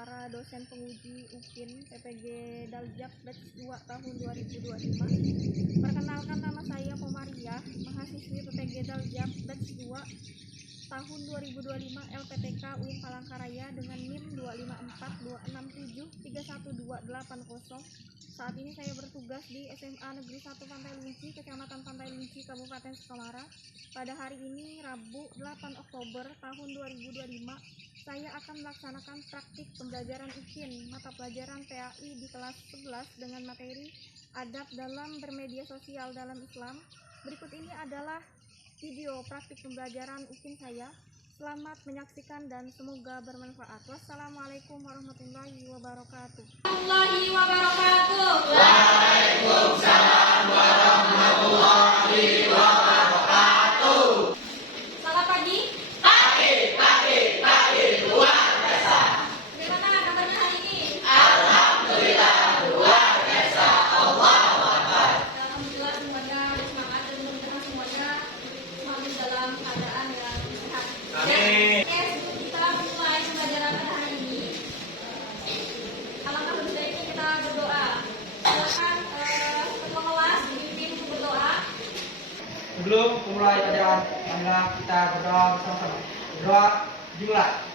para dosen penguji UKIN PPG Daljak Batch 2 tahun 2025. Perkenalkan, nama saya Komariah, mahasiswi PPG Daljak Batch 2 tahun 2025 LPTK UIN Palangkaraya dengan NIM 25426731280. Saat ini saya bertugas di SMA Negeri 1 Pantai Lunci, Kecamatan Pantai Lunci, Kabupaten Sukamara. Pada hari ini, Rabu 8 Oktober tahun 2025, saya akan melaksanakan praktik pembelajaran UKIN, mata pelajaran PAI di kelas 11 dengan materi adab dalam bermedia sosial dalam Islam. Berikut ini adalah video praktik pembelajaran UKIN saya. Selamat menyaksikan dan semoga bermanfaat. Wassalamualaikum warahmatullahi wabarakatuh. Waalaikumsalam warahmatullahi wabarakatuh. Selamat pagi. Pagi luar biasa. Bagaimana kabarnya hari ini? Alhamdulillah luar biasa. Allahu Akbar. Alhamdulillah, semoga semangat dan mudah-mudahan semuanya selalu dalam keadaan yang sehat. Amin. Oke, sebelum kita mulai pembelajaran pada hari ini, alangkah lebih baiknya kita berdoa. Silakan ketua kelas dipimpin untuk berdoa. Sebelum memulai pelajaran, marilah kita berdoa bersama-sama. Berdoa dimulai.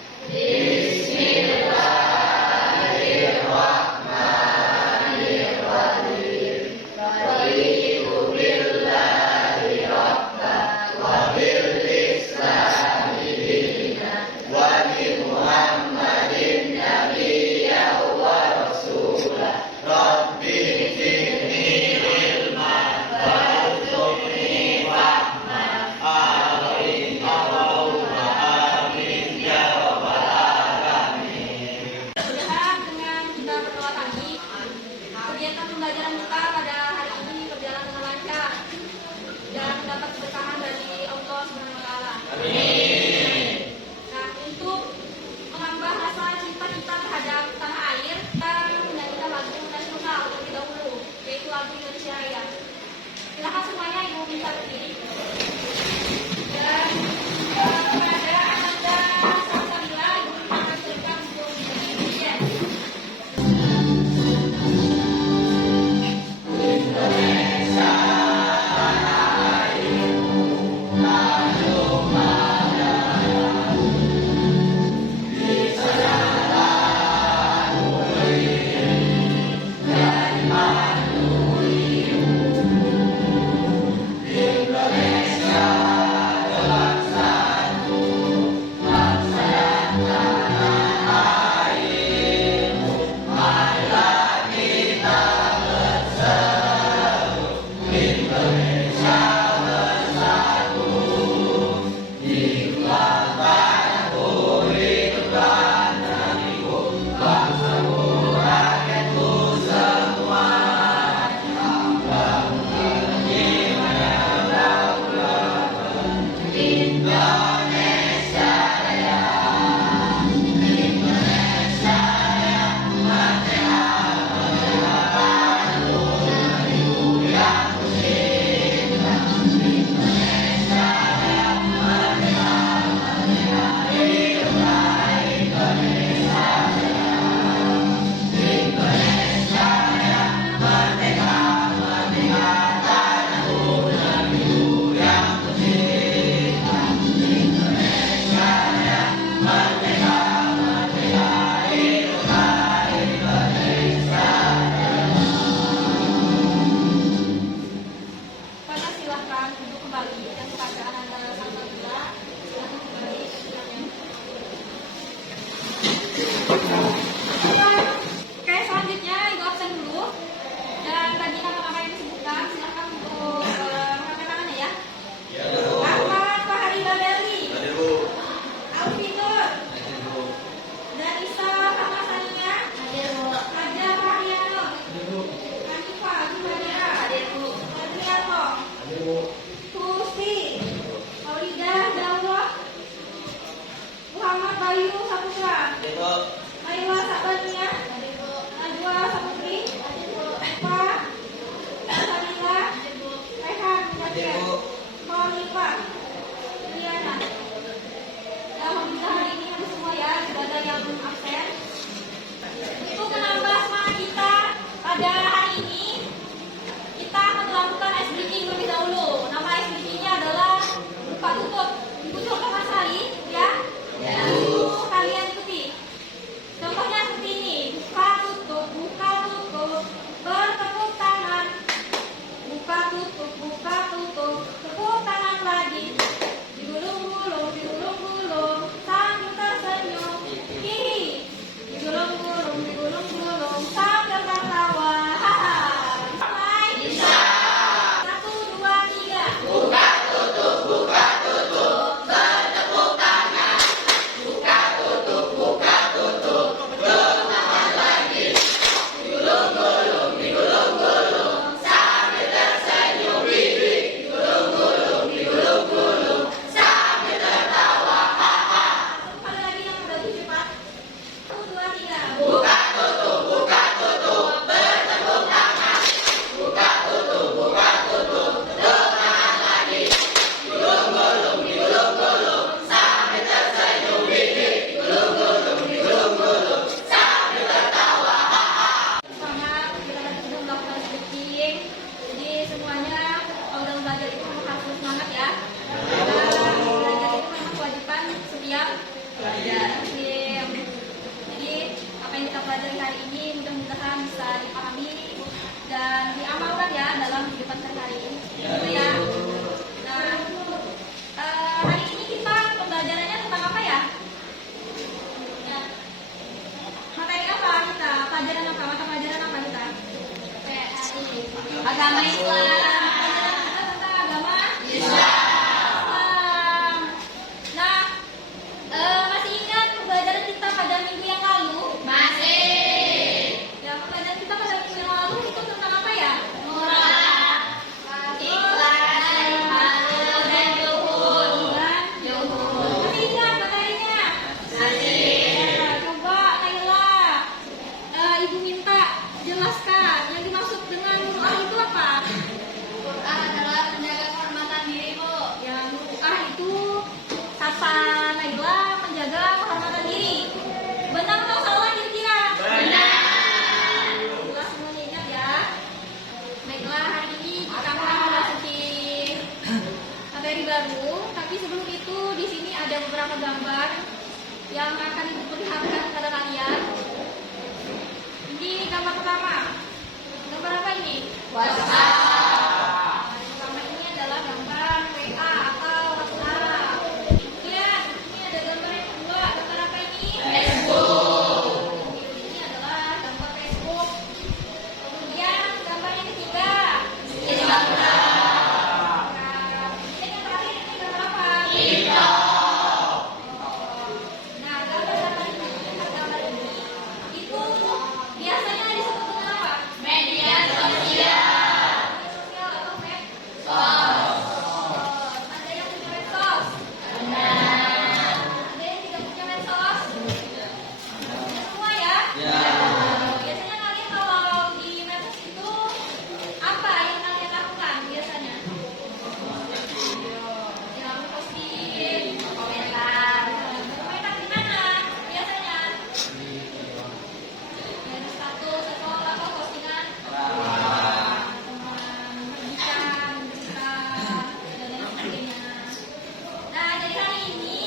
Mudah-mudahan dengan kita berdoa tadi, kegiatan pembelajaran kita pada hari ini berjalan dengan lancar dan mendapat keberkahan dari Allah Subhanahu wa taala. Nah, untuk menambah rasa cinta kita terhadap tanah air, kita menyanyikan lagu nasional terlebih dahulu, yaitu lagu Indonesia Raya. Silakan semuanya Ibu bisa berdiri. Dan kepada Ananda Salsabila, Ibu akan silakan untuk berdiri. Indonesia semuanya, kalau dalam belajar itu memang harus semangat ya. Dan belajar itu memang kewajiban setiap pelajar. Jadi apa yang kita pelajari hari ini mudah-mudahan bisa dipahami dan diamalkan ya dalam kehidupan sehari-hari ini. Gitu ya. Nah, hari ini kita pembelajarannya tentang apa ya? Materi apa kita? Pelajaran apa? Mata pelajaran apa kita? Agama Islam. Tentang agama Islam. Nah, masih ingat pembelajaran kita pada minggu yang lalu? Masih. Ya, pembelajaran kita pada minggu yang lalu itu tentang apa ya? Murah. Ikhlas. Malu dan zuhud. Masih ingat materinya? Masih. Ya, coba Naila, Ibu minta jelaskan yang dimaksud dengan muru'ah itu apa? Quran adalah menjaga kehormatan diri, Bu. Yang muru'ah itu kata Naila menjaga kehormatan diri. Benar atau salah kira-kira? Benar. Jelas semuanya ingat ya. Baiklah, hari ini kita akan memasuki materi baru. Tapi sebelum itu di sini ada beberapa gambar yang akan diperlihatkan kepada kalian. Ini gambar pertama. Gambar apa ini? WhatsApp. Pertama ini adalah gambar WA atau WhatsApp. Kemudian ini ada gambar yang kedua. Gambar apa ini? Facebook. Ini adalah gambar Facebook. Kemudian gambar yang ketiga. Instagram. Nah, ini yang terakhir ini gambar apa? TikTok. Nah, gambar-gambar ini itu biasanya disebut dengan apa? Media sosial. Media sosial atau medsos. Ada yang punya medsos? Benar. Ada yang tidak punya medsos? Punya semua ya? Ya. Biasanya kalian kalau di medsos itu apa yang kalian lakukan biasanya? Ya, posting, komentar. Komentar di mana biasanya? Ya, di status atau postingan teman, berbicara, berita, dan lain sebagainya. Nah, jadi hari ini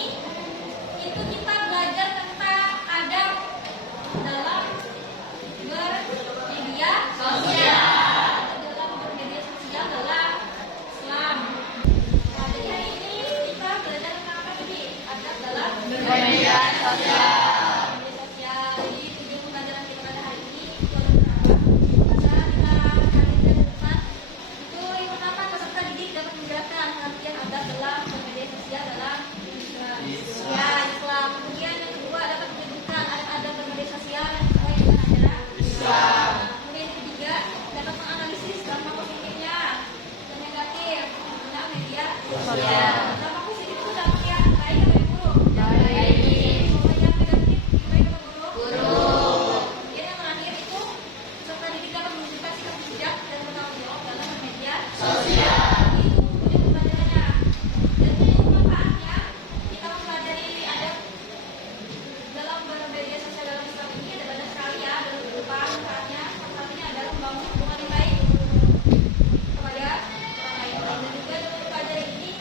itu kita belajar tentang adab dalam bermedia sosial. Dalam bermedia sosial dalam Islam. Nah, jadi hari ini kita belajar tentang apa tadi? Adab dalam Bermedia sosial. media sosial. Jadi tujuan pembelajaran kita pada hari ini itu ada beberapa. Bisa kita cari di depan. Itu yang pertama, peserta didik dapat menjelaskan pengertian adab dalam bermedia sosial dalam Islam. Ya, Islam. Kemudian yang kedua dapat menyebutkan adab bermedia sosial yang sesuai dengan ajaran Islam. Kemudian yang ketiga dapat menganalisis dampak positifnya dan negatif tentang media sosial. Dampak positif itu dampak yang baik atau yang buruk? Baik. Kalau yang negatif baik atau buruk? Buruk. Kemudian yang terakhir itu peserta didik dapat menunjukkan sikap bijak dan bertanggung jawab dalam bermedia Sosial. itu tujuan pembelajarannya. Dan itu manfaatnya kita mempelajari adab dalam bermedia sosial dalam Islam ini ada banyak sekali ya dalam kehidupan. Manfaatnya salah satunya adalah membangun hubungan yang baik kepada orang lain. Dan juga dengan mempelajari ini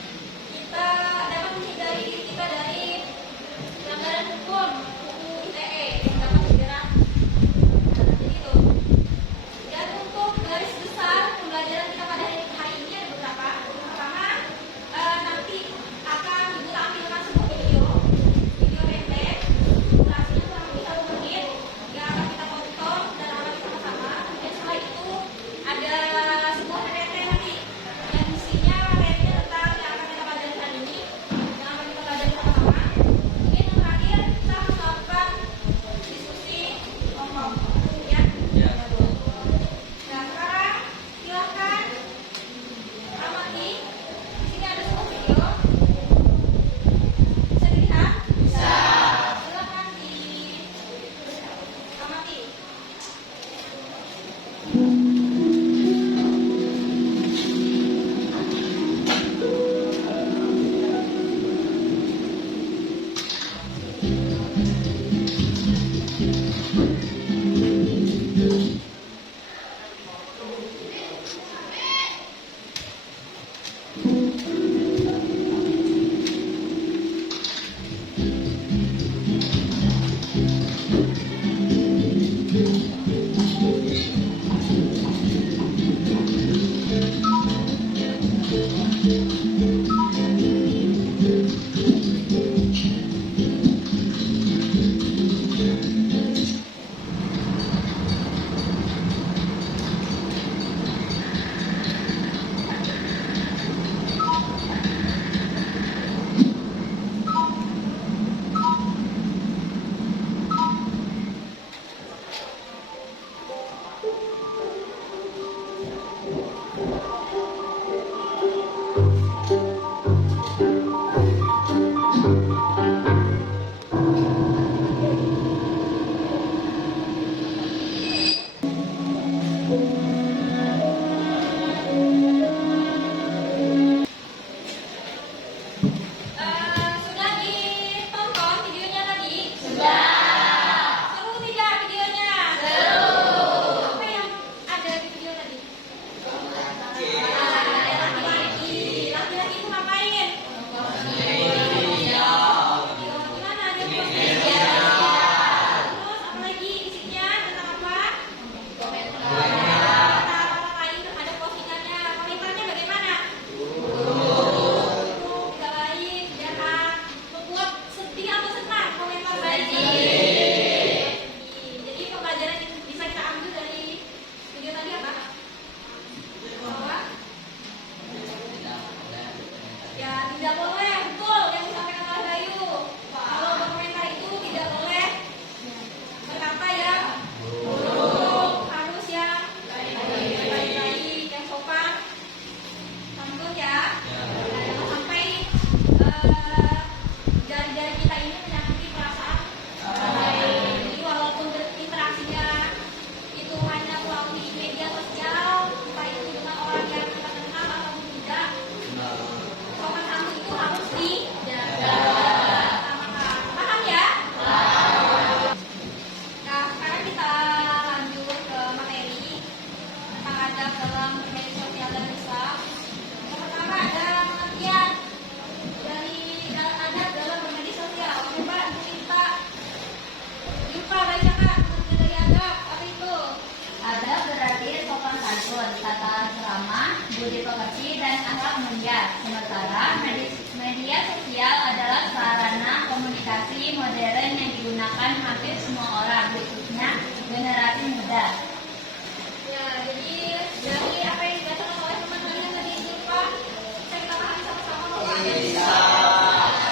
budi pekerti, dan akhlak mulia. Sementara media sosial adalah sarana komunikasi modern yang digunakan hampir semua orang, khususnya generasi muda. Ya, jadi dari apa yang dibacakan oleh teman kalian tadi itu Pak, bisa kita pahami sama-sama bahwa ada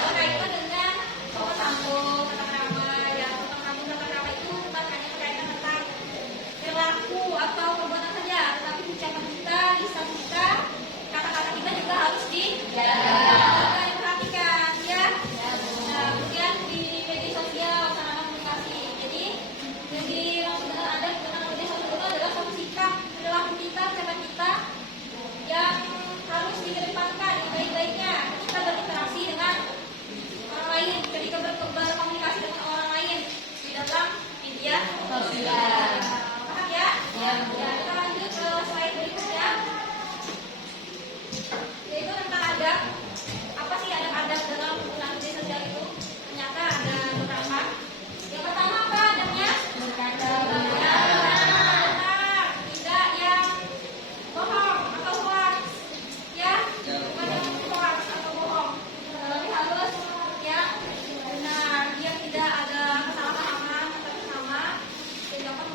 berkaitan dengan sopan santun, tata krama. Ya, sopan santun, tata krama itu bukan hanya berkaitan tentang perilaku atau perbuatan saja, tetapi ucapan kita, lisan kita, kata-kata kita juga harus dijaga. Kalian perhatikan ya. Nah, kemudian di media sosial sarana komunikasi. Jadi yang dimaksud dengan ada dengan media sosial itu adalah suatu sikap perilaku kita, ucapan kita yang harus dikedepankan yang baik-baiknya kita berinteraksi dengan orang lain, ketika berkomunikasi dengan orang lain di dalam media sosial. Paham ya? Ya. Kita lanjut ke slide berikutnya, yaitu tentang adab. Apa sih adab-adab dalam penggunaan media sosial itu? Ternyata ada beberapa. Yang pertama apa adabnya? Benar, tidak yang bohong atau hoax, ya, bukan yang hoax atau bohong, lebih halus, ya, benar, dia tidak ada kesalahpahaman atas nama, tindakan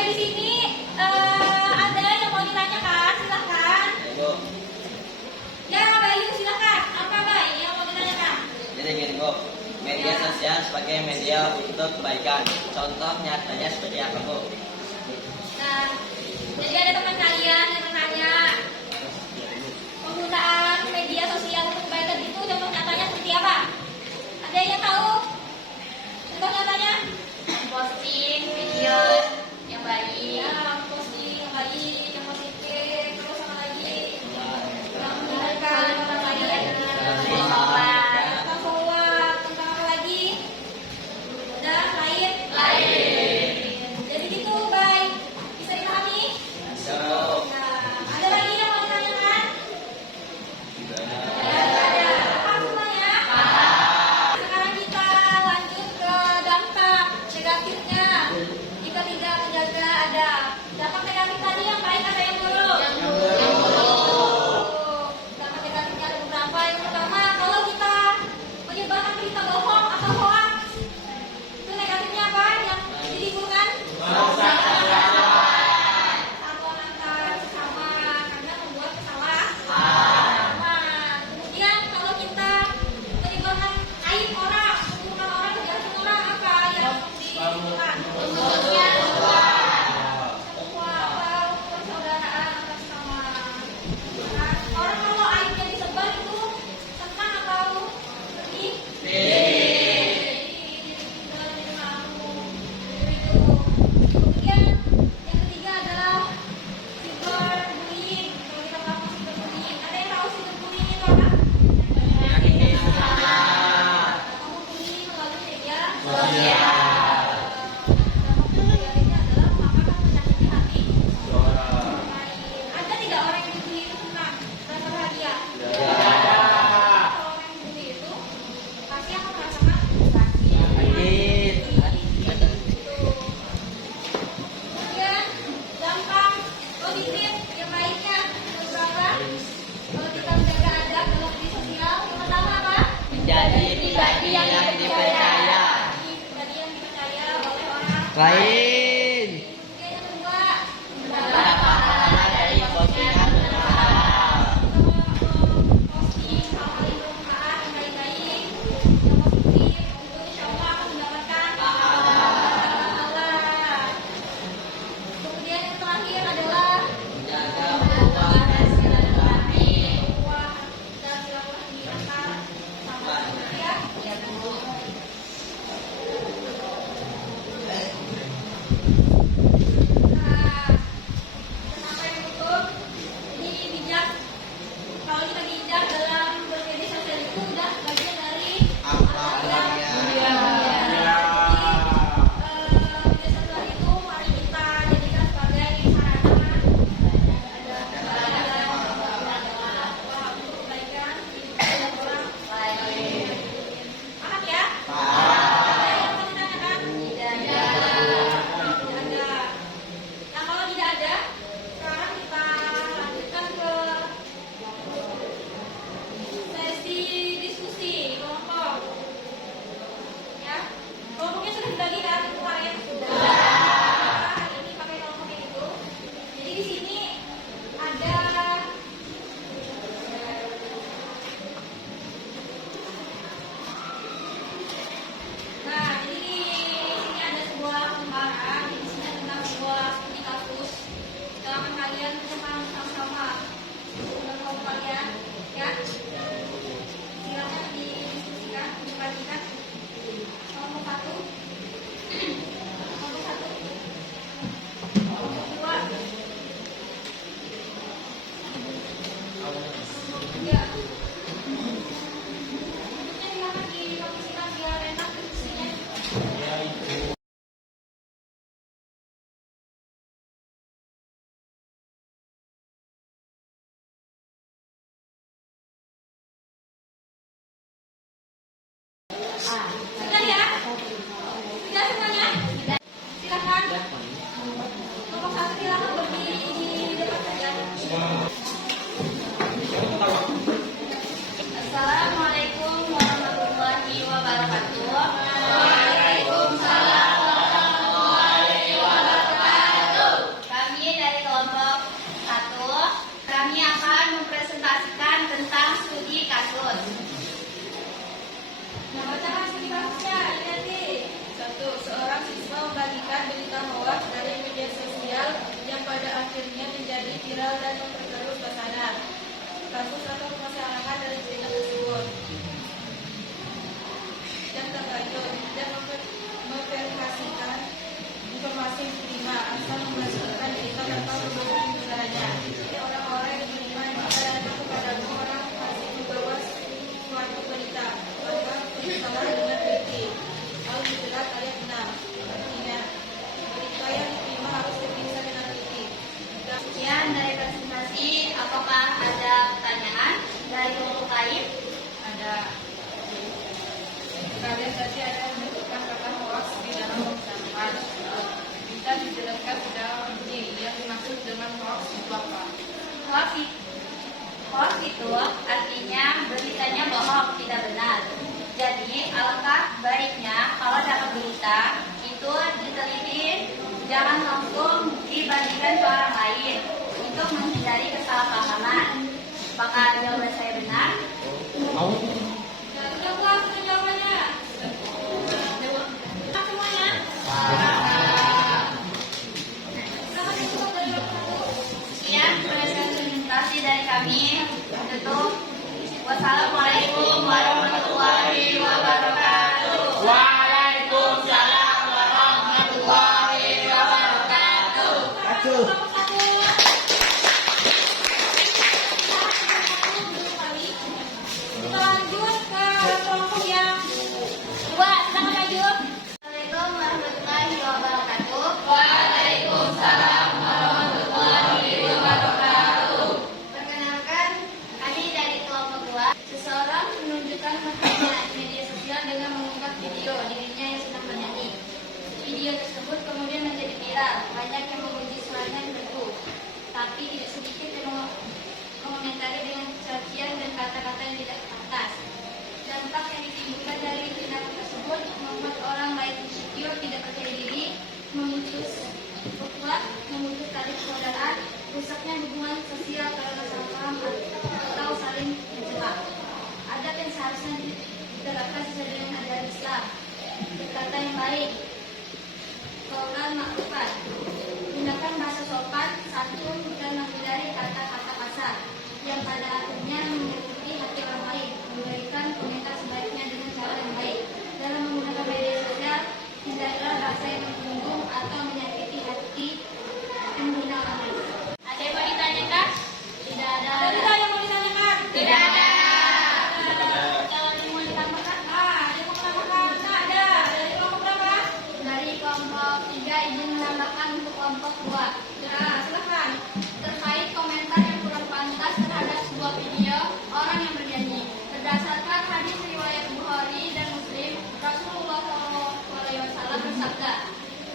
Sampai di sini ada yang mau ditanyakan? Silahkan. Bu, Ya, Bayu, silahkan. Apa, Bay, yang mau ditanyakan? jadi gini Bu, media sosial sebagai media untuk kebaikan. Contoh nyatanya seperti apa Bu? Nah, jadi ada teman kalian yang bertanya penggunaan media sosial untuk kebaikan itu contoh nyatanya seperti apa? Ada yang tahu? Contoh nyatanya? Posting video yang baik. Ya, posting yang baik, yang positif, terus sama lagi yang menyenangkan orang lain, tentang sholat, tentang apa lagi? Dan lain. Jadi gitu, baik. Bisa dipahami? Nah, ada lagi yang mau ditanyakan? Ada. Paham semuanya? Sekarang kita lanjut ke dampak negatifnya jika tidak menjaga adab. Dampak negatif tadi yang baik ada yang buruk? Yang buruk. Dampak negatifnya ada beberapa. Yang pertama, kalau kita menyebarkan berita bohong atau hoax, itu negatifnya apa? Yang ditimbulkan? Persatuan antar sesama karena membuat kesalahan. Kemudian kalau kita menyebarkan aib orang, hubungan orang, kejahatan orang, apa yang ditimbulkan? Ukhuwah atau persaudaraan antar sesama. Nah, orang kalau aibnya disebar itu senang atau sedih? Jadi malu. Kemudian yang ketiga adalah cyberbullying. Kalau kita tahu cyberbullying, ada yang tahu cyberbullying itu apa? Kamu bullying melalui media sosial. Dampak negatifnya adalah mengatakan menyakiti hati orang lain. Ada tidak orang yang dibully itu senang, merasa bahagia? Kalau orang yang dibully itu pasti akan merasakan sakit. Kemudian dampak positif yang baiknya beberapa. Kalau kita menjaga adab dalam media sosial, yang pertama apa? Menjadi pribadi yang dipercaya. Pribadi yang dipercaya oleh orang Lain. Kemudian yang kedua, Mendapat pahala dari postingan berpahala. posting hal-hal yang bermanfaat, yang baik-baik, yang positif, itu insya Allah akan mendapatkan pahala. Kemudian yang terakhir adalah Menjaga ukhuwah dan silaturahmi. ukhuwah dan silaturahmi antar sesama manusia. Nah, kenapa yang betul? Ini bijak. Kalau kita bijak dalam bermedia sosial itu udah bagian dari akhlak mulia. Media sosial itu mari kita jadikan sebagai sarana untuk kebaikan hidup orang lain. Paham ya? Ada yang mau ditanyakan? Tidak ada. Nah, kalau tidak ada, sekarang kita lanjutkan ke sesi diskusi kelompok. Ya, kelompoknya sudah dibagi kan kemarin? Sudah. Hari ini pakai kelompok yang itu. Jadi di sini ada Nah, jadi di sini ada sebuah lembaran, di sini tentang sebuah studi kasus. Silakan kalian memahami sama-sama dengan kelompok kalian, ya. Silakan didiskusikan, dibagikan. Kelompok satu, kelompok satu, kelompok dua, kelompok tiga. Selanjutnya silakan dikondisikan biar enak diskusinya. Sudah ya? Sudah semuanya? Silakan. Kelompok satu silakan berdiri di depan saja. Assalamualaikum warahmatullahi wabarakatuh. Waalaikumsalam warahmatullahi wabarakatuh. Nah, bacakan studi kasusnya, Inati. 1. Seorang siswa membagikan berita hoaks dari media sosial yang pada akhirnya menjadi viral dan memperkeruh suasana. Kasus atau permasalahan dari berita tersebut. Yang terlanjur tidak memverifikasikan informasi yang diterima asal membagikan berita tanpa berbohong negaranya. Orang-orang yang menerima berita datang kepadamu orang masih membawa suatu berita, maka berusaha dengan teliti. Al-Hujurat ayat 6. Artinya, berita yang diterima harus diperiksa dengan teliti. Sekian dari presentasi. Apakah ada pertanyaan dari kelompok lain? Ada kalian tadi ada yang menyebutkan kata hoax di dalam pembicaraan. Bisa dijelaskan secara rinci yang dimaksud dengan hoax itu apa? Hoax itu artinya beritanya bohong, tidak benar. Jadi alangkah baiknya kalau dapat berita itu diteliti, jangan langsung dibagikan ke orang lain untuk menghindari kesalahpahaman. Apakah jawaban saya benar? Ya, sudah puas jawabannya. Nah, semuanya. Silakan ditutup dari Sekian presentasi dari kami. Tutup. Wassalamualaikum warahmatullahi wabarakatuh. Waalaikumsalam warahmatullahi wabarakatuh. Kita lanjut ke kelompok yang kedua. Silakan lanjut. Assalamualaikum warahmatullahi wabarakatuh. Waalaikumsalam warahmatullahi wabarakatuh. Perkenalkan, kami dari kelompok 2. Seseorang menunjukkan mesranya di media sosial dengan mengunggah video dirinya yang sedang bernyanyi. Video tersebut kemudian menjadi viral. Banyak yang memuji suaranya yang merdu, tapi tidak sedikit yang mengomentari dengan cacian dan kata-kata yang tidak pantas. Dampak yang ditimbulkan dari tindakan tersebut membuat orang lain insecure, tidak percaya diri, memutus ukhuwah, memutus tali persaudaraan, rusaknya hubungan sosial karena salah paham atau saling mencela. Adab yang seharusnya diterapkan sesuai dengan ajaran Islam. Berkata yang baik, qaulan ma'rufan, gunakan bahasa sopan, santun, dan menghindari kata-kata kasar yang pada akhirnya menyakiti hati orang lain. Memberikan komentar sebaiknya dengan cara yang baik. Dalam menggunakan media sosial, hindarilah bahasa yang menyinggung atau menyakiti hati pengguna orang lain. Ada yang mau ditanyakan? Tidak ada. Ada yang mau ditanyakan? Tidak ada. Kalau ada yang mau ditambahkan? Ada yang mau menambahkan? Tak ada. Dari kelompok berapa? Dari kelompok 3 izin menambahkan untuk kelompok 2. Ya, silakan. Terkait komentar yang kurang pantas terhadap sebuah video orang yang bernyanyi. Berdasarkan hadis riwayat Bukhari dan Muslim, Rasulullah SAW bersabda,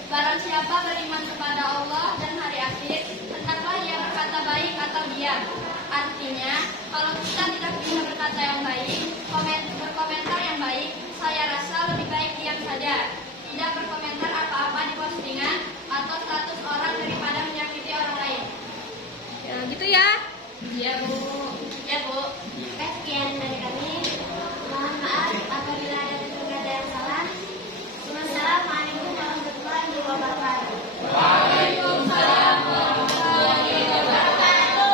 barang siapa beriman kepada Allah dan hari akhir, hendaklah ia berkata baik atau diam. Artinya, kalau kita tidak bisa berkata yang baik, berkomentar yang baik, saya rasa lebih baik diam saja. Tidak berkomentar apa-apa di postingan atau status orang daripada menyakiti orang lain. Ya, gitu ya. Iya Bu. Ya Bu. Sekian dari kami. Mohon maaf apabila ada kata yang salah. Wassalamualaikum warahmatullahi wabarakatuh. Waalaikumsalam warahmatullahi wabarakatuh.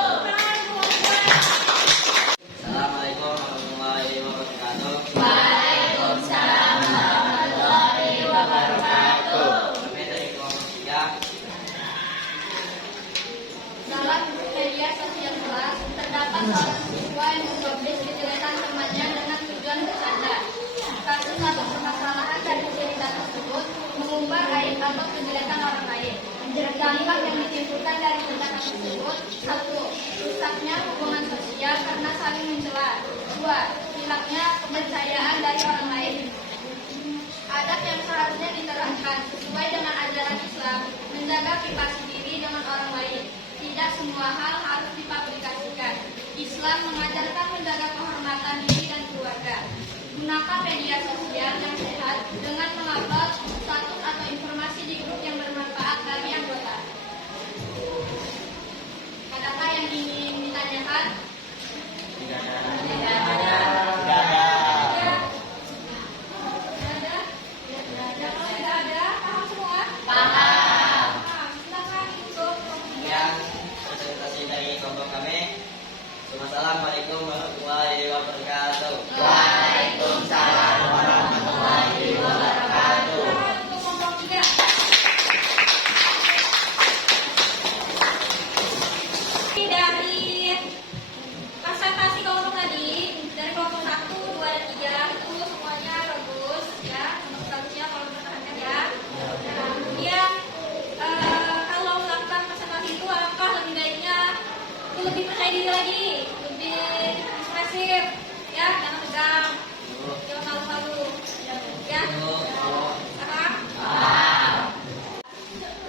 Assalamualaikum warahmatullahi wabarakatuh. Waalaikumsalam warahmatullahi wabarakatuh. Kami dari kelompok 3. Dalam media sosial kelas terdapat seorang siswa yang menpublish kejelekan temannya dengan tujuan bercanda. Kasus atau permasalahan dari cerita tersebut mengumbar aib atau kejelekan orang lain. Dampak yang ditimbulkan dari tindakan tersebut: 1. Rusaknya hubungan sosial karena saling mencela. 2. Hilangnya kepercayaan dari orang lain. Adab yang seharusnya diterapkan sesuai dengan ajaran Islam, menjaga privasi diri dengan orang lain. Tidak semua hal harus dipublikasikan. Islam mengajarkan menjaga kehormatan diri dan keluarga. Gunakan media sosial yang sehat dengan mengupload status atau informasi di grup yang bermanfaat bagi anggota. Adakah yang ingin ditanyakan? Tidak ada. sekian presentasi dari kelompok kami. Wassalamualaikum warahmatullahi wabarakatuh. Waalaikumsalam warahmatullahi wabarakatuh. Untuk kelompok 3. Dari presentasi kelompok tadi, dari kelompok 1, 2, dan 3 itu semuanya bagus ya, bagusnya kalau mempertahankan ya. Nah, kemudian kalau melakukan presentasi itu alangkah lebih baiknya itu lebih percaya diri lagi, lebih ekspresif ya, jangan tegang, jangan malu-malu ya. Paham?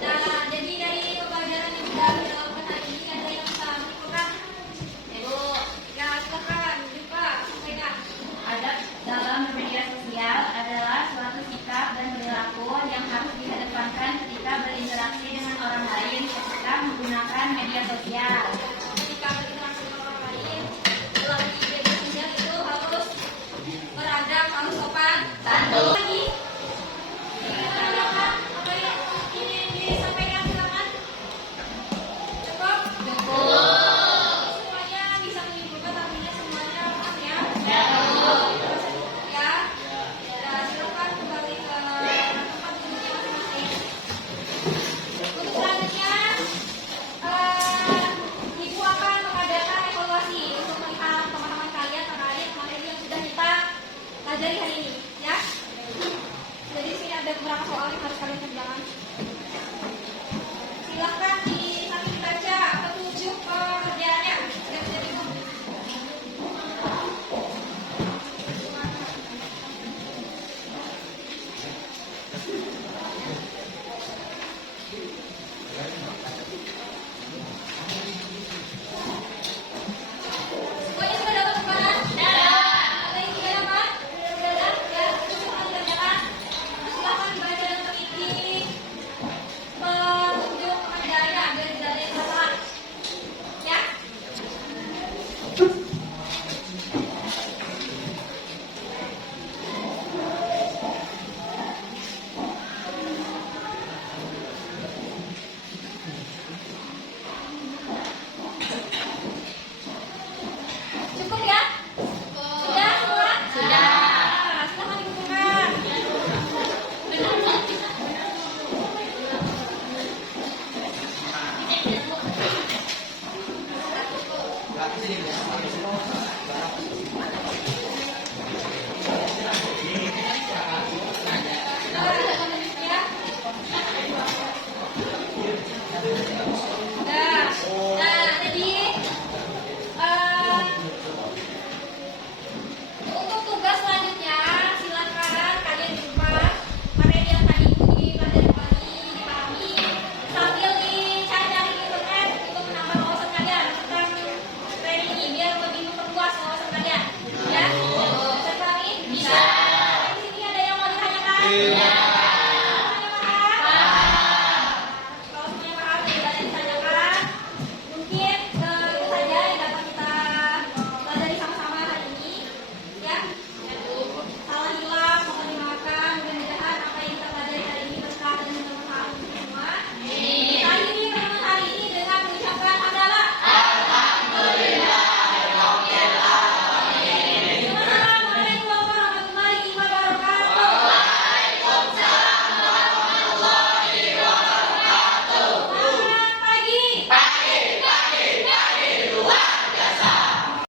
Nah, jadi dari pembelajaran yang sudah kita lakukan hari ini ada yang bisa menyimpulkan? Ibu, ya silakan, Juga, sampaikan. Adab dalam bermedia sosial adalah suatu sikap dan perilaku yang harus dikedepankan ketika berinteraksi dengan orang lain ketika menggunakan media sosial.